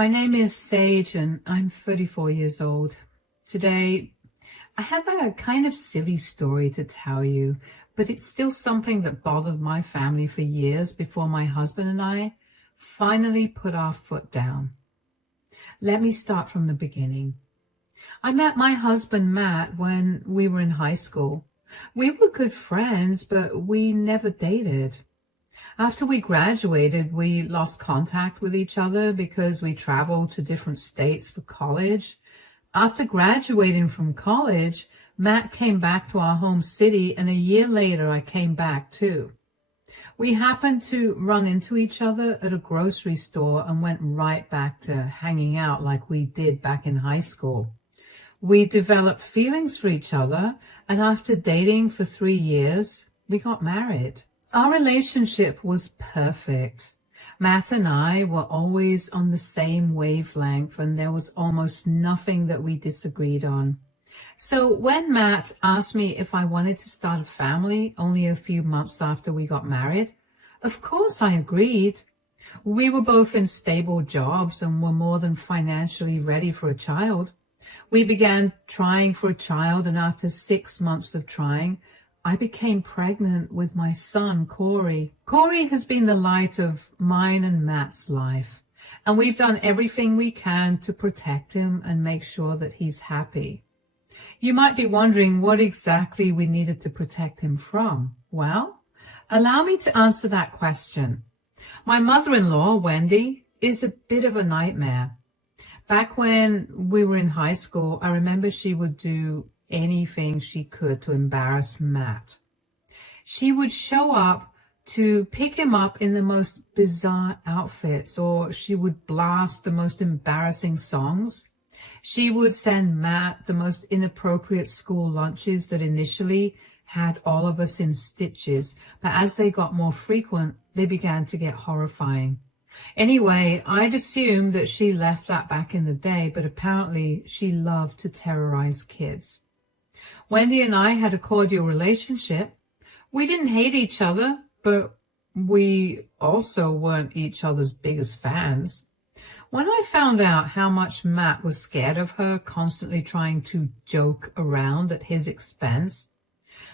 My name is Sage and I'm 34 years old. Today, I have a kind of silly story to tell you, but it's still something that bothered my family for years before my husband and I finally put our foot down. Let me start from the beginning. I met my husband Matt when we were in high school. We were good friends, but we never dated. After we graduated, we lost contact with each other because we traveled to different states for college. After graduating from college, Matt came back to our home city, and a year later I came back too. We happened to run into each other at a grocery store and went right back to hanging out like we did back in high school. We developed feelings for each other, and after dating for 3 years, we got married. Our relationship was perfect. Matt and I were always on the same wavelength, and there was almost nothing that we disagreed on. So when Matt asked me if I wanted to start a family only a few months after we got married, of course I agreed. We were both in stable jobs and were more than financially ready for a child. We began trying for a child, and after 6 months of trying, I became pregnant with my son, Corey. Corey has been the light of mine and Matt's life, and we've done everything we can to protect him and make sure that he's happy. You might be wondering what exactly we needed to protect him from. Well, allow me to answer that question. My mother-in-law, Wendy, is a bit of a nightmare. Back when we were in high school, I remember she would do anything she could to embarrass Matt. She would show up to pick him up in the most bizarre outfits, or she would blast the most embarrassing songs. She would send Matt the most inappropriate school lunches that initially had all of us in stitches, but as they got more frequent, they began to get horrifying. Anyway, I'd assumed that she left that back in the day, but apparently she loved to terrorize kids. Wendy and I had a cordial relationship. We didn't hate each other, but we also weren't each other's biggest fans. When I found out how much Matt was scared of her, constantly trying to joke around at his expense,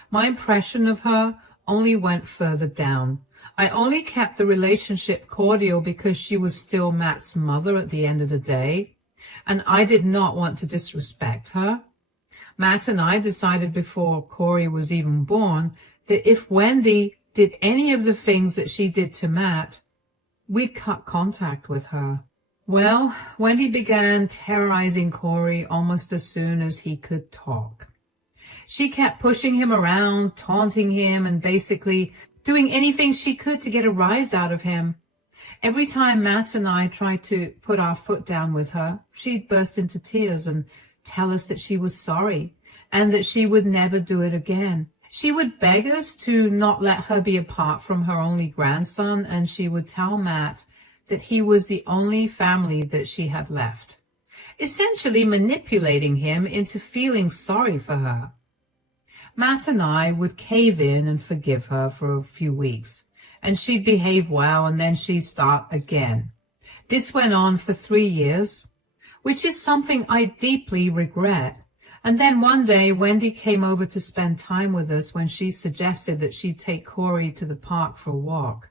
my impression of her only went further down. I only kept the relationship cordial because she was still Matt's mother at the end of the day, and I did not want to disrespect her. Matt and I decided before Corey was even born that if Wendy did any of the things that she did to Matt, we'd cut contact with her. Well, Wendy began terrorizing Corey almost as soon as he could talk. She kept pushing him around, taunting him, and basically doing anything she could to get a rise out of him. Every time Matt and I tried to put our foot down with her, she'd burst into tears and tell us that she was sorry and that she would never do it again. She would beg us to not let her be apart from her only grandson, and she would tell Matt that he was the only family that she had left, essentially manipulating him into feeling sorry for her. Matt and I would cave in and forgive her for a few weeks, and she'd behave well, and then she'd start again. This went on for 3 years, which is something I deeply regret. And then one day, Wendy came over to spend time with us when she suggested that she'd take Corey to the park for a walk.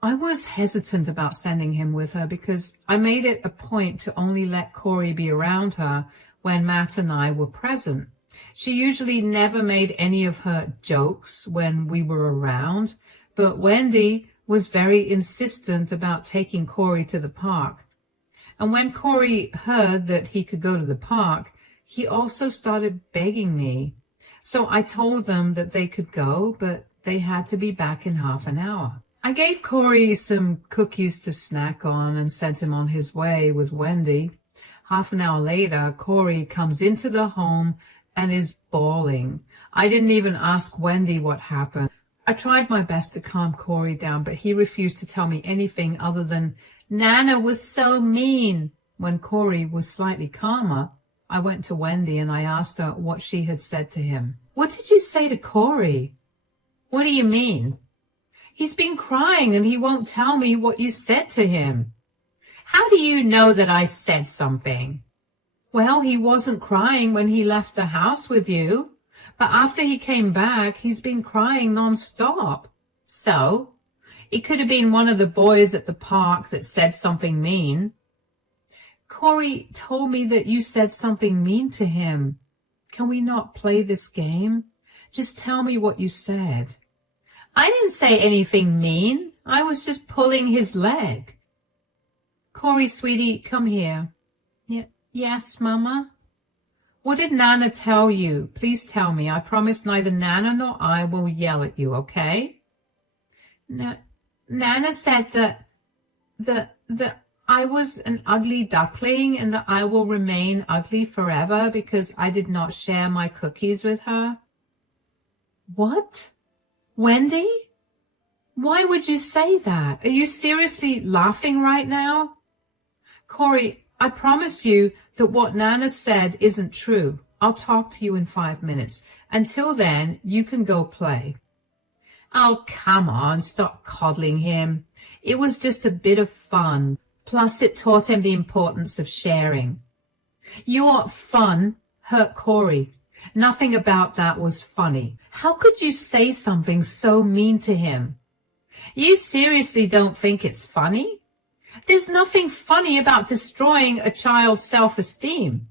I was hesitant about sending him with her because I made it a point to only let Corey be around her when Matt and I were present. She usually never made any of her jokes when we were around, but Wendy was very insistent about taking Corey to the park. And when Corey heard that he could go to the park, he also started begging me. So I told them that they could go, but they had to be back in half an hour. I gave Corey some cookies to snack on and sent him on his way with Wendy. Half an hour later, Corey comes into the home and is bawling. I didn't even ask Wendy what happened. I tried my best to calm Corey down, but he refused to tell me anything other than, "Nana was so mean." When Corey was slightly calmer, I went to Wendy and I asked her what she had said to him. "What did you say to Corey?" "What do you mean?" "He's been crying and he won't tell me what you said to him." How do you know that I said something? Well, he wasn't crying when he left the house with you, but after he came back, he's been crying nonstop. So, it could have been one of the boys at the park that said something mean. Corey told me that you said something mean to him. Can we not play this game? Just tell me what you said. I didn't say anything mean. I was just pulling his leg. Corey, sweetie, come here. Yes, Mama? What did Nana tell you? Please tell me. I promise neither Nana nor I will yell at you, okay? Nana said that I was an ugly duckling and that I will remain ugly forever because I did not share my cookies with her. What? Wendy? Why would you say that? Are you seriously laughing right now? Corey, I promise you that what Nana said isn't true. I'll talk to you in 5 minutes. Until then, you can go play. Oh, come on, stop coddling him. It was just a bit of fun. Plus, it taught him the importance of sharing. Your fun hurt Corey. Nothing about that was funny. How could you say something so mean to him? You seriously don't think it's funny? There's nothing funny about destroying a child's self-esteem.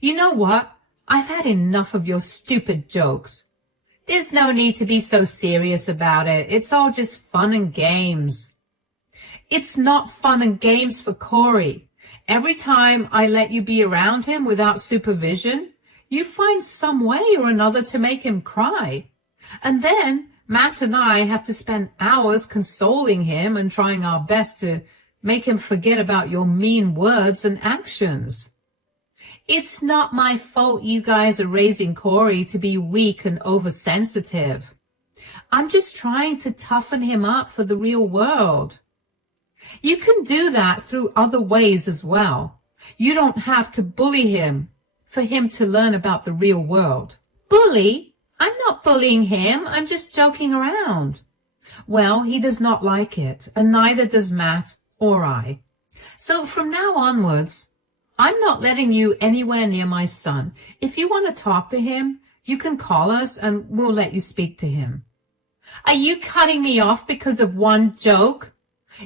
You know what? I've had enough of your stupid jokes. There's no need to be so serious about it. It's all just fun and games. It's not fun and games for Corey. Every time I let you be around him without supervision, you find some way or another to make him cry. And then Matt and I have to spend hours consoling him and trying our best to make him forget about your mean words and actions. It's not my fault you guys are raising Corey to be weak and oversensitive. I'm just trying to toughen him up for the real world. You can do that through other ways as well. You don't have to bully him for him to learn about the real world. Bully? I'm not bullying him. I'm just joking around. Well, he does not like it, and neither does Matt or I. So from now onwards, I'm not letting you anywhere near my son. If you want to talk to him, you can call us and we'll let you speak to him. Are you cutting me off because of one joke?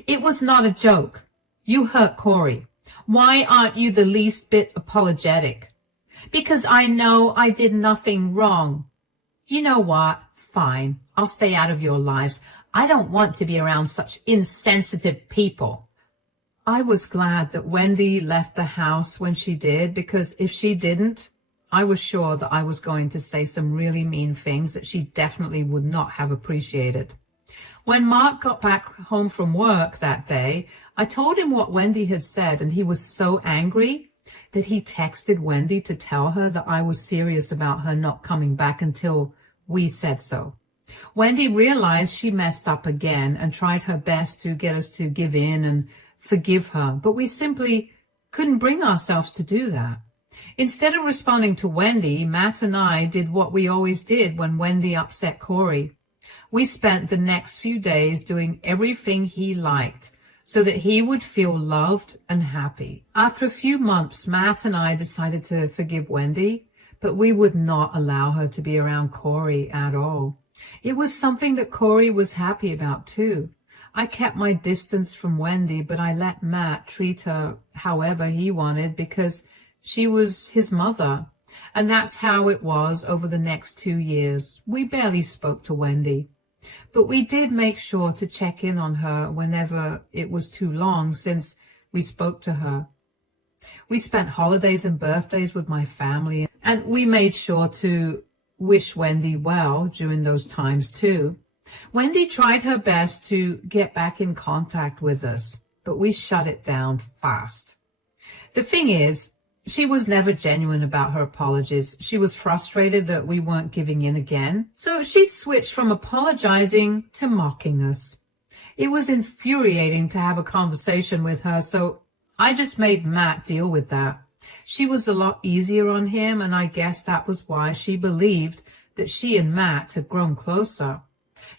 It was not a joke. You hurt Corey. Why aren't you the least bit apologetic? Because I know I did nothing wrong. You know what? Fine. I'll stay out of your lives. I don't want to be around such insensitive people. I was glad that Wendy left the house when she did, because if she didn't, I was sure that I was going to say some really mean things that she definitely would not have appreciated. When Mark got back home from work that day, I told him what Wendy had said, and he was so angry that he texted Wendy to tell her that I was serious about her not coming back until we said so. Wendy realized she messed up again and tried her best to get us to give in and forgive her, but we simply couldn't bring ourselves to do that. Instead of responding to Wendy, Matt and I did what we always did when Wendy upset Corey. We spent the next few days doing everything he liked so that he would feel loved and happy. After a few months, Matt and I decided to forgive Wendy, but we would not allow her to be around Corey at all. It was something that Corey was happy about too. I kept my distance from Wendy, but I let Matt treat her however he wanted because she was his mother. And that's how it was over the next 2 years. We barely spoke to Wendy, but we did make sure to check in on her whenever it was too long since we spoke to her. We spent holidays and birthdays with my family, and we made sure to wish Wendy well during those times too. Wendy tried her best to get back in contact with us, but we shut it down fast. The thing is, she was never genuine about her apologies. She was frustrated that we weren't giving in again, so she'd switch from apologizing to mocking us. It was infuriating to have a conversation with her, so I just made Matt deal with that. She was a lot easier on him, and I guess that was why she believed that she and Matt had grown closer.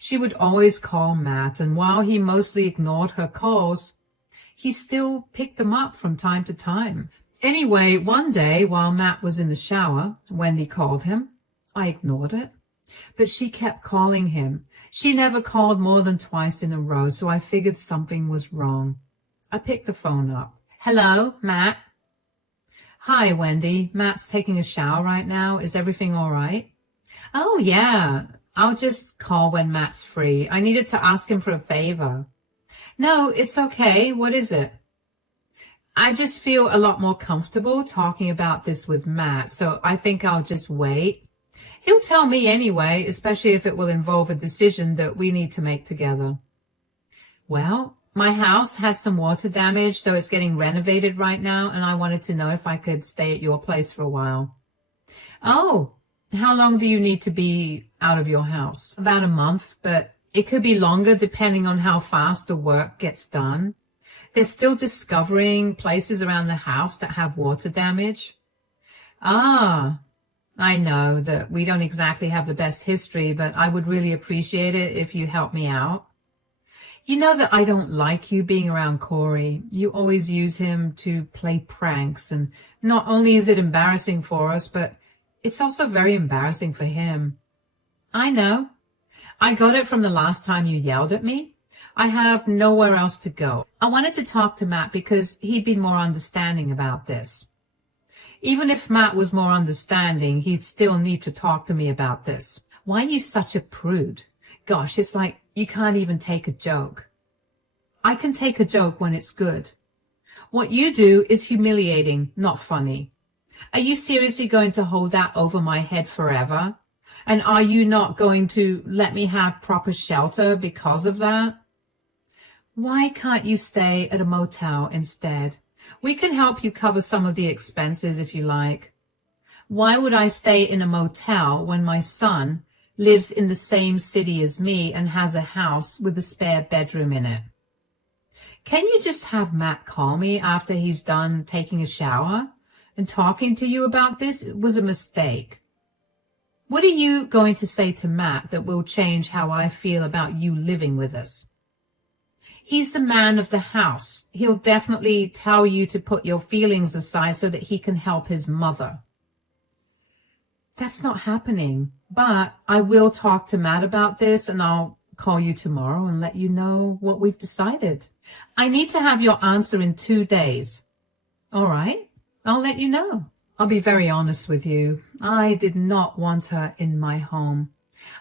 She would always call Matt, and while he mostly ignored her calls, he still picked them up from time to time. Anyway, one day while Matt was in the shower, Wendy called him. I ignored it, but she kept calling him. She never called more than twice in a row, so I figured something was wrong. I picked the phone up. Hello, Matt. Hi, Wendy. Matt's taking a shower right now. Is everything all right? Oh, yeah. I'll just call when Matt's free. I needed to ask him for a favor. No, it's okay. What is it? I just feel a lot more comfortable talking about this with Matt, so I think I'll just wait. He'll tell me anyway, especially if it will involve a decision that we need to make together. Well, my house had some water damage, so it's getting renovated right now, and I wanted to know if I could stay at your place for a while. Oh, how long do you need to be out of your house? About a month, but it could be longer depending on how fast the work gets done. They're still discovering places around the house that have water damage. Ah, I know that we don't exactly have the best history, but I would really appreciate it if you help me out. You know that I don't like you being around Corey. You always use him to play pranks, and not only is it embarrassing for us, but it's also very embarrassing for him. I know. I got it from the last time you yelled at me. I have nowhere else to go. I wanted to talk to Matt because he'd be more understanding about this. Even if Matt was more understanding, he'd still need to talk to me about this. Why are you such a prude? Gosh, it's like you can't even take a joke. I can take a joke when it's good. What you do is humiliating, not funny. Are you seriously going to hold that over my head forever? And are you not going to let me have proper shelter because of that? Why can't you stay at a motel instead? We can help you cover some of the expenses if you like. Why would I stay in a motel when my son lives in the same city as me and has a house with a spare bedroom in it? Can you just have Matt call me after he's done taking a shower and talking to you about this? It was a mistake. What are you going to say to Matt that will change how I feel about you living with us? He's the man of the house. He'll definitely tell you to put your feelings aside so that he can help his mother. That's not happening, but I will talk to Matt about this, and I'll call you tomorrow and let you know what we've decided. I need to have your answer in 2 days. All right, I'll let you know. I'll be very honest with you. I did not want her in my home.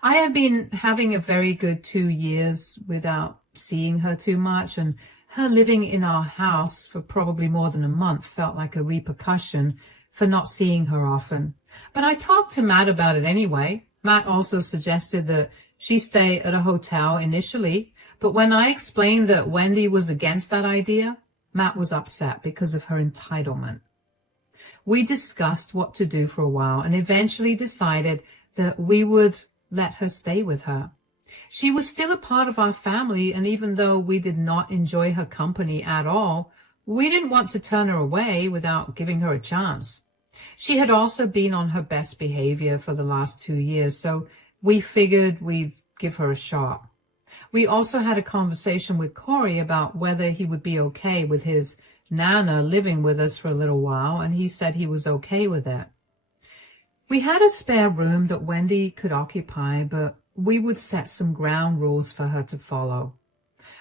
I have been having a very good 2 years without seeing her too much, and her living in our house for probably more than a month felt like a repercussion for not seeing her often. But I talked to Matt about it anyway. Matt also suggested that she stay at a hotel initially, but when I explained that Wendy was against that idea, Matt was upset because of her entitlement. We discussed what to do for a while and eventually decided that we would let her stay with her. She was still a part of our family, and even though we did not enjoy her company at all, we didn't want to turn her away without giving her a chance. She had also been on her best behavior for the last 2 years, so we figured we'd give her a shot. We also had a conversation with Corey about whether he would be okay with his Nana living with us for a little while, and he said he was okay with it. We had a spare room that Wendy could occupy, but we would set some ground rules for her to follow.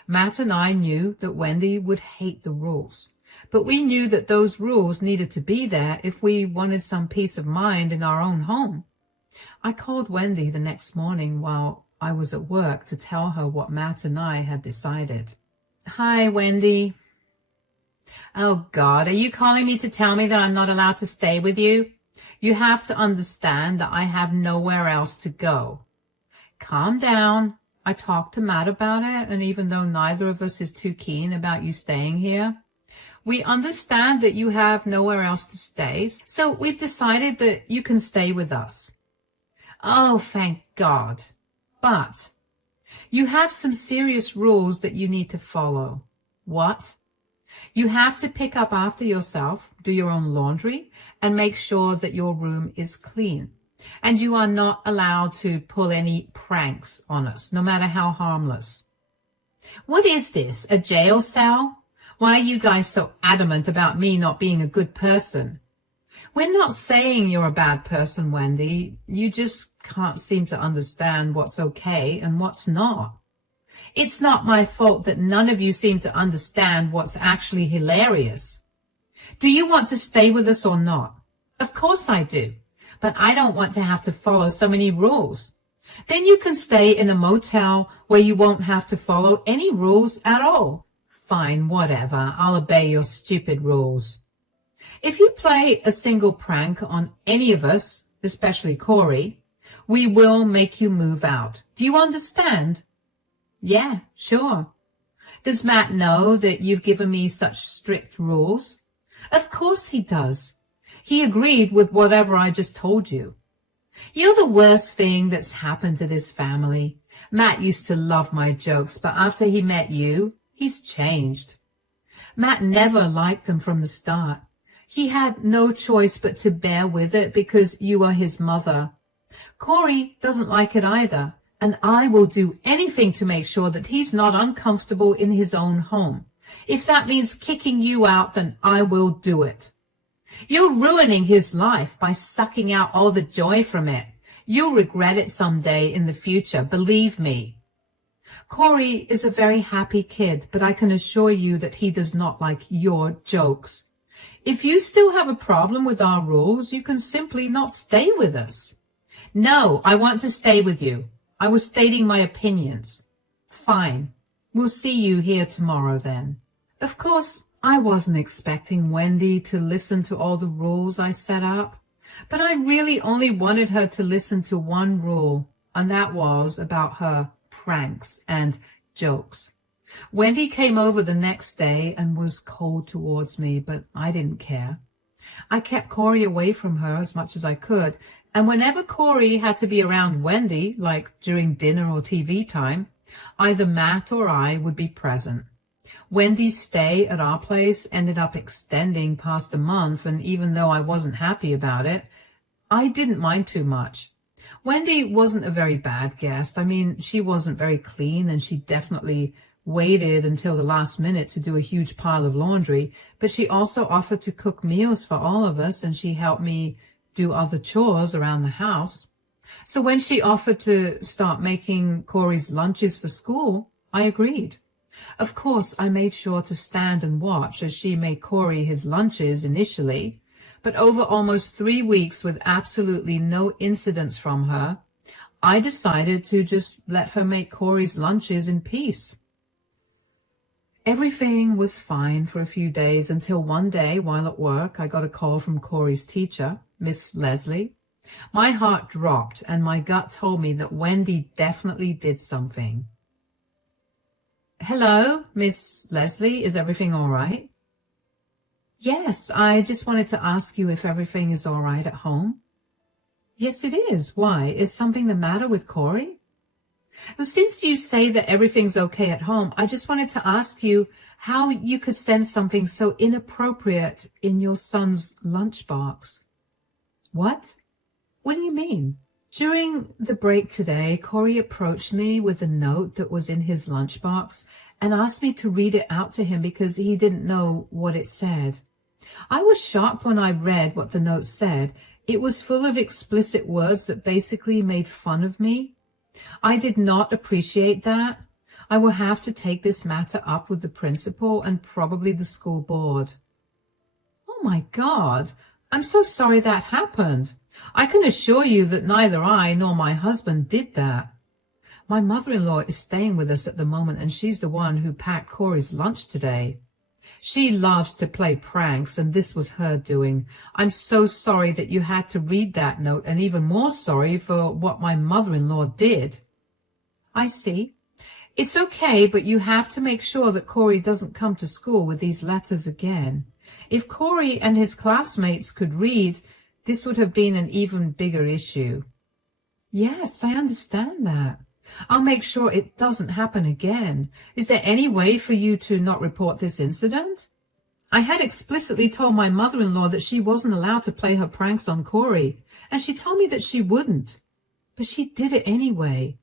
Matt and I knew that Wendy would hate the rules, but we knew that those rules needed to be there if we wanted some peace of mind in our own home. I called Wendy the next morning while I was at work to tell her what Matt and I had decided. Hi, Wendy. Oh, God, are you calling me to tell me that I'm not allowed to stay with you? You have to understand that I have nowhere else to go. Calm down. I talked to Matt about it, and even though neither of us is too keen about you staying here, we understand that you have nowhere else to stay, so we've decided that you can stay with us. Oh, thank God. But you have some serious rules that you need to follow. What? You have to pick up after yourself, do your own laundry, and make sure that your room is clean. And you are not allowed to pull any pranks on us, no matter how harmless. What is this, a jail cell? Why are you guys so adamant about me not being a good person? We're not saying you're a bad person, Wendy. You just can't seem to understand what's okay and what's not. It's not my fault that none of you seem to understand what's actually hilarious. Do you want to stay with us or not? Of course I do, but I don't want to have to follow so many rules. Then you can stay in a motel where you won't have to follow any rules at all. Fine, whatever. I'll obey your stupid rules. If you play a single prank on any of us, especially Corey, we will make you move out. Do you understand? Yeah, sure. Does Matt know that you've given me such strict rules? Of course he does. He agreed with whatever I just told you. You're the worst thing that's happened to this family. Matt used to love my jokes, but after he met you, he's changed. Matt never liked them from the start. He had no choice but to bear with it because you are his mother. Corey doesn't like it either, and I will do anything to make sure that he's not uncomfortable in his own home. If that means kicking you out, then I will do it. You're ruining his life by sucking out all the joy from it. You'll regret it someday in the future, believe me. Corey is a very happy kid, but I can assure you that he does not like your jokes. If you still have a problem with our rules, you can simply not stay with us. No, I want to stay with you. I was stating my opinions. Fine. We'll see you here tomorrow then. Of course, I wasn't expecting Wendy to listen to all the rules I set up, but I really only wanted her to listen to one rule, and that was about her pranks and jokes. Wendy came over the next day and was cold towards me, but I didn't care. I kept Corey away from her as much as I could, and whenever Corey had to be around Wendy, like during dinner or TV time, either Matt or I would be present. Wendy's stay at our place ended up extending past a month, and even though I wasn't happy about it, I didn't mind too much. Wendy wasn't a very bad guest. I mean, she wasn't very clean, and she definitely waited until the last minute to do a huge pile of laundry, but she also offered to cook meals for all of us, and she helped me do other chores around the house. So when she offered to start making Corey's lunches for school, I agreed. Of course, I made sure to stand and watch as she made Corey his lunches initially, but over almost 3 weeks with absolutely no incidents from her, I decided to just let her make Corey's lunches in peace. Everything was fine for a few days until one day while at work, I got a call from Corey's teacher, Miss Leslie. My heart dropped and my gut told me that Wendy definitely did something. Hello, Miss Leslie, is everything all right? Yes, I just wanted to ask you if everything is all right at home. Yes, it is. Why? Is something the matter with Corey? Well, since you say that everything's okay at home, I just wanted to ask you how you could send something so inappropriate in your son's lunchbox. What? What do you mean? During the break today, Corey approached me with a note that was in his lunchbox and asked me to read it out to him because he didn't know what it said. I was shocked when I read what the note said. It was full of explicit words that basically made fun of me. I did not appreciate that. I will have to take this matter up with the principal and probably the school board. Oh my God, I'm so sorry that happened. I can assure you that neither I nor my husband did that. My mother-in-law is staying with us at the moment, and she's the one who packed Corey's lunch today. She loves to play pranks, and this was her doing. I'm so sorry that you had to read that note, and even more sorry for what my mother-in-law did. I see. It's okay, but you have to make sure that Corey doesn't come to school with these letters again. If Corey and his classmates could read, this would have been an even bigger issue. Yes, I understand that. I'll make sure it doesn't happen again. Is there any way for you to not report this incident? I had explicitly told my mother-in-law that she wasn't allowed to play her pranks on Corey, and she told me that she wouldn't. But she did it anyway.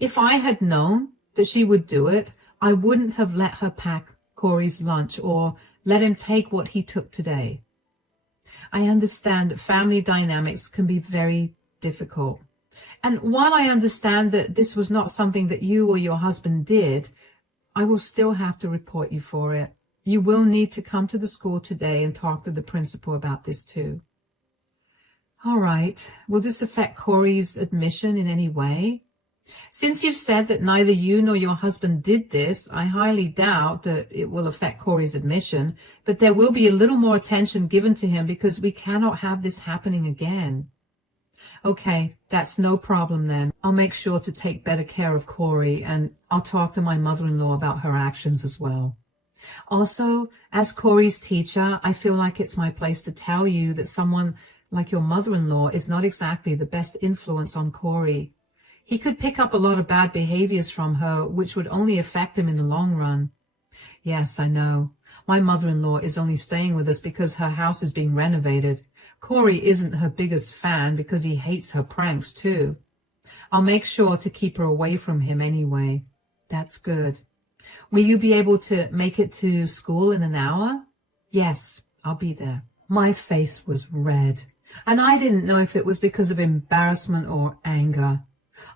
If I had known that she would do it, I wouldn't have let her pack Corey's lunch or let him take what he took today. I understand that family dynamics can be very difficult. And while I understand that this was not something that you or your husband did, I will still have to report you for it. You will need to come to the school today and talk to the principal about this too. All right. Will this affect Corey's admission in any way? Since you've said that neither you nor your husband did this, I highly doubt that it will affect Corey's admission, but there will be a little more attention given to him because we cannot have this happening again. Okay, that's no problem then. I'll make sure to take better care of Corey, and I'll talk to my mother-in-law about her actions as well. Also, as Corey's teacher, I feel like it's my place to tell you that someone like your mother-in-law is not exactly the best influence on Corey. He could pick up a lot of bad behaviors from her, which would only affect him in the long run. Yes, I know. My mother-in-law is only staying with us because her house is being renovated. Corey isn't her biggest fan because he hates her pranks too. I'll make sure to keep her away from him anyway. That's good. Will you be able to make it to school in an hour? Yes, I'll be there. My face was red, and I didn't know if it was because of embarrassment or anger.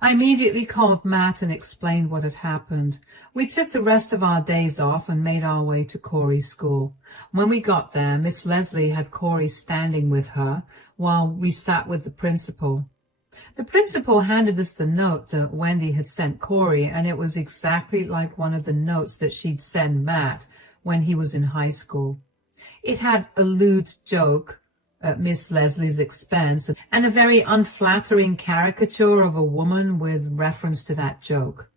I immediately called Matt and explained what had happened. We took the rest of our days off and made our way to Corey's school. When we got there, Miss Leslie had Corey standing with her while we sat with the principal. The principal handed us the note that Wendy had sent Corey, and it was exactly like one of the notes that she'd send Matt when he was in high school. It had a lewd joke at Miss Leslie's expense and a very unflattering caricature of a woman with reference to that joke.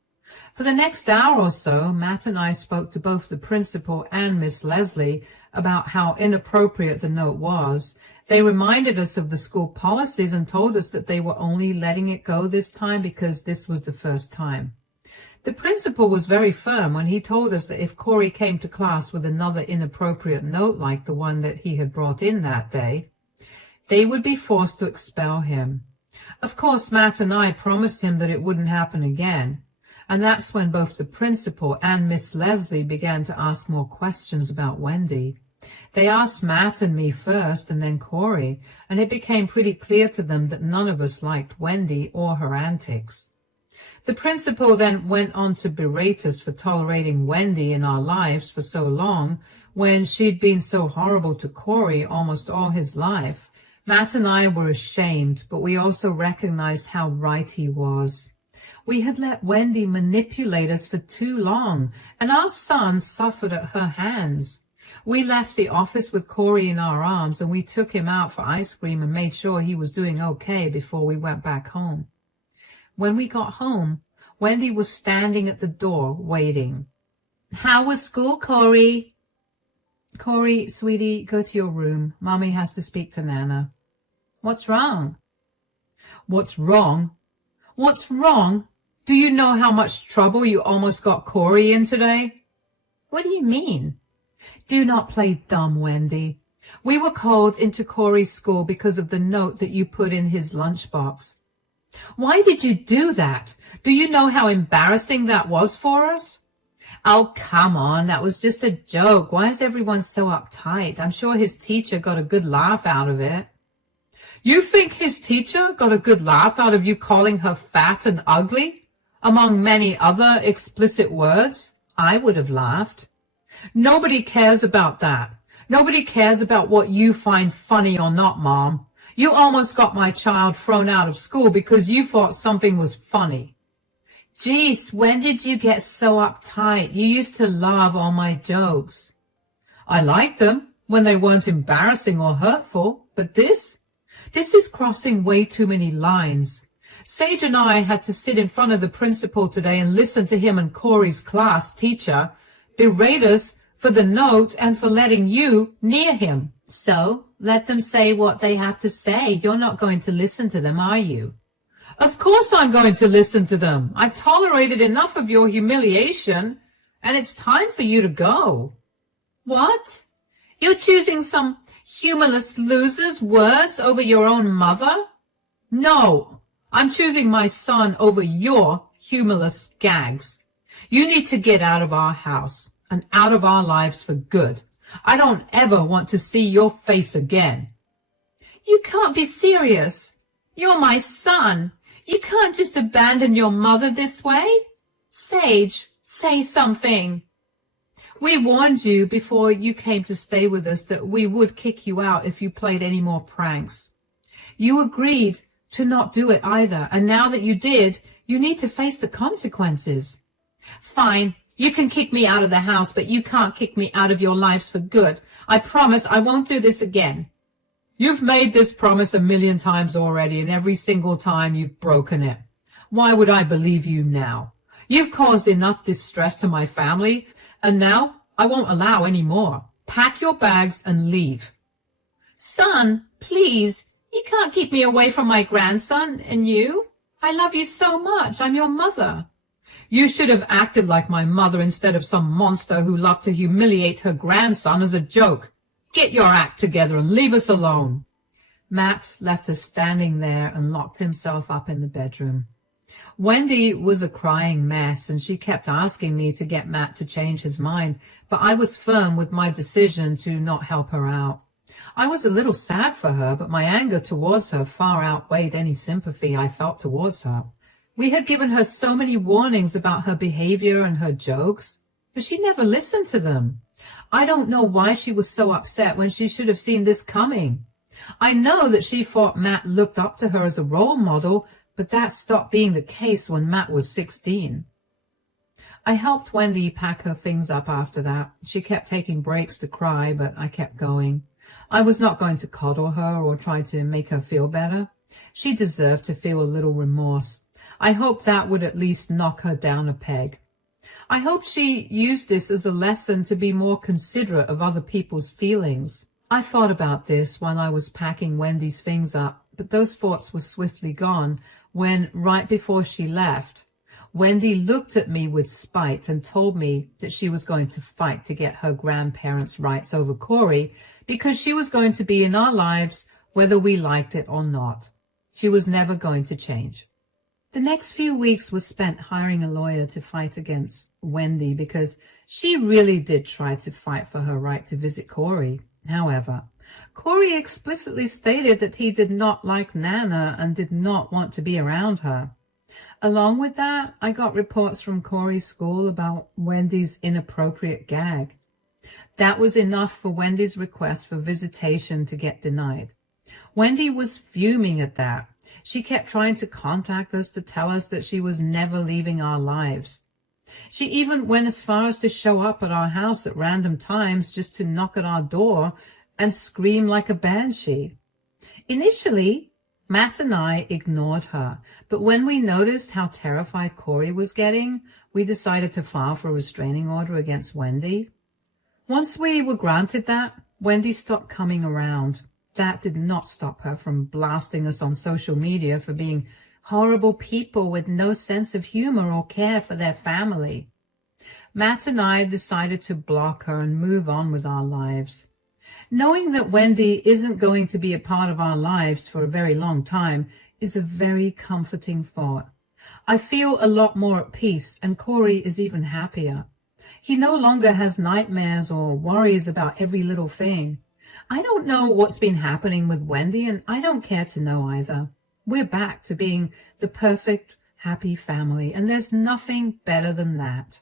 For the next hour or so, Matt and I spoke to both the principal and Miss Leslie about how inappropriate the note was. They reminded us of the school policies and told us that they were only letting it go this time because this was the first time. The principal was very firm when he told us that if Corey came to class with another inappropriate note like the one that he had brought in that day, they would be forced to expel him. Of course, Matt and I promised him that it wouldn't happen again, and that's when both the principal and Miss Leslie began to ask more questions about Wendy. They asked Matt and me first, and then Corey, and it became pretty clear to them that none of us liked Wendy or her antics. The principal then went on to berate us for tolerating Wendy in our lives for so long when she'd been so horrible to Corey almost all his life. Matt and I were ashamed, but we also recognized how right he was. We had let Wendy manipulate us for too long, and our son suffered at her hands. We left the office with Corey in our arms, and we took him out for ice cream and made sure he was doing okay before we went back home. When we got home, Wendy was standing at the door waiting. "How was school, Corey?" "Corey, sweetie, go to your room. Mommy has to speak to Nana." "What's wrong?" "What's wrong? What's wrong? Do you know how much trouble you almost got Corey in today?" "What do you mean?" "Do not play dumb, Wendy. We were called into Corey's school because of the note that you put in his lunchbox." "Why did you do that? Do you know how embarrassing that was for us?" "Oh, come on, that was just a joke. Why is everyone so uptight? I'm sure his teacher got a good laugh out of it." "You think his teacher got a good laugh out of you calling her fat and ugly, among many other explicit words?" "I would have laughed." "Nobody cares about that. Nobody cares about what you find funny or not, Mom. You almost got my child thrown out of school because you thought something was funny." "Geez, when did you get so uptight? You used to love all my jokes." "I liked them when they weren't embarrassing or hurtful, but this is crossing way too many lines. Sage and I had to sit in front of the principal today and listen to him and Corey's class teacher berate us for the note and for letting you near him." "So let them say what they have to say. You're not going to listen to them, are you?" "Of course I'm going to listen to them. I've tolerated enough of your humiliation, and it's time for you to go." "What? You're choosing some humorless loser's words over your own mother?" "No, I'm choosing my son over your humorless gags. You need to get out of our house. and out of our lives for good. I don't ever want to see your face again." "You can't be serious. You're my son. You can't just abandon your mother this way. Sage, say something." "We warned you before you came to stay with us that we would kick you out if you played any more pranks. You agreed to not do it either, and now that you did, you need to face the consequences." "Fine, you can kick me out of the house, but you can't kick me out of your lives for good. I promise I won't do this again." "You've made this promise 1,000,000 times already, and every single time you've broken it. Why would I believe you now? You've caused enough distress to my family, and now I won't allow any more. Pack your bags and leave." "Son, please, you can't keep me away from my grandson and you. I love you so much. I'm your mother." "You should have acted like my mother instead of some monster who loved to humiliate her grandson as a joke. Get your act together and leave us alone." Matt left us standing there and locked himself up in the bedroom. Wendy was a crying mess, and she kept asking me to get Matt to change his mind, but I was firm with my decision to not help her out. I was a little sad for her, but my anger towards her far outweighed any sympathy I felt towards her. We had given her so many warnings about her behavior and her jokes, but she never listened to them. I don't know why she was so upset when she should have seen this coming. I know that she thought Matt looked up to her as a role model, but that stopped being the case when Matt was 16. I helped Wendy pack her things up after that. She kept taking breaks to cry, but I kept going. I was not going to coddle her or try to make her feel better. She deserved to feel a little remorse. I hoped that would at least knock her down a peg. I hope she used this as a lesson to be more considerate of other people's feelings. I thought about this while I was packing Wendy's things up, but those thoughts were swiftly gone when, right before she left, Wendy looked at me with spite and told me that she was going to fight to get her grandparents' rights over Corey because she was going to be in our lives whether we liked it or not. She was never going to change. The next few weeks was spent hiring a lawyer to fight against Wendy because she really did try to fight for her right to visit Corey. However, Corey explicitly stated that he did not like Nana and did not want to be around her. Along with that, I got reports from Corey's school about Wendy's inappropriate gag. That was enough for Wendy's request for visitation to get denied. Wendy was fuming at that. She kept trying to contact us to tell us that she was never leaving our lives. She even went as far as to show up at our house at random times just to knock at our door and scream like a banshee. Initially, Matt and I ignored her, but when we noticed how terrified Corey was getting, we decided to file for a restraining order against Wendy. Once we were granted that, Wendy stopped coming around. That did not stop her from blasting us on social media for being horrible people with no sense of humor or care for their family. Matt and I decided to block her and move on with our lives. Knowing that Wendy isn't going to be a part of our lives for a very long time is a very comforting thought. I feel a lot more at peace, and Corey is even happier. He no longer has nightmares or worries about every little thing. I don't know what's been happening with Wendy, and I don't care to know either. We're back to being the perfect, happy family, and there's nothing better than that.